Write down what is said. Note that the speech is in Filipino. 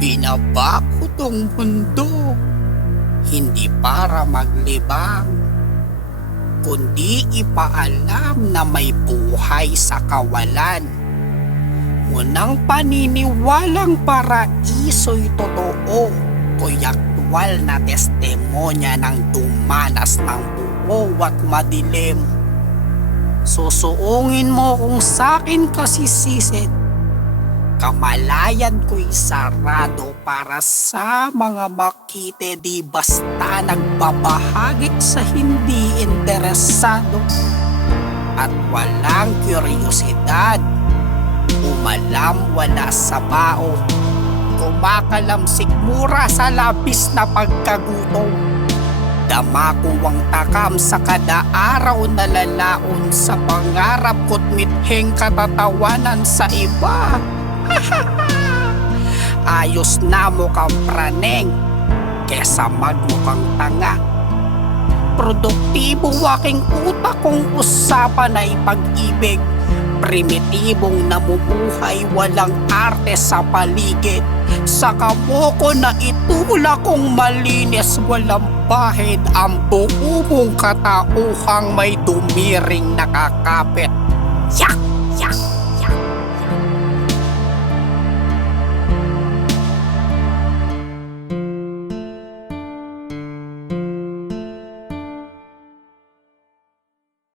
Binaba ko tong mundo, hindi para maglibang, kundi ipaalam na may buhay sa kawalan. Munang paniniwalang paraiso'y totoo, ko'y aktwal na testimonya ng dumanas ng buo at madilim. Susuungin mo kung sa'kin kasisisid, kamalayan ko'y sarado para sa mga makite di basta nagbabahagi sa hindi interesado at walang kuryosidad. Umalam wala sa bao, kumakalamsik mura sa labis na pagkagutom. Dama ko ang takam sa kada araw na lalaon sa pangarap ko't mithing katatawanan sa iba. Ayos na mukhang praneng kesa magmukhang tanga. Produktibo aking utak kung usapan ay pag-ibig. Primitibong namumuhay walang arte sa paligid. Sa kamoko na itula kong malinis walang bahid. Ang buo mong katauhang may dumiring nakakapit. Yak! Yak!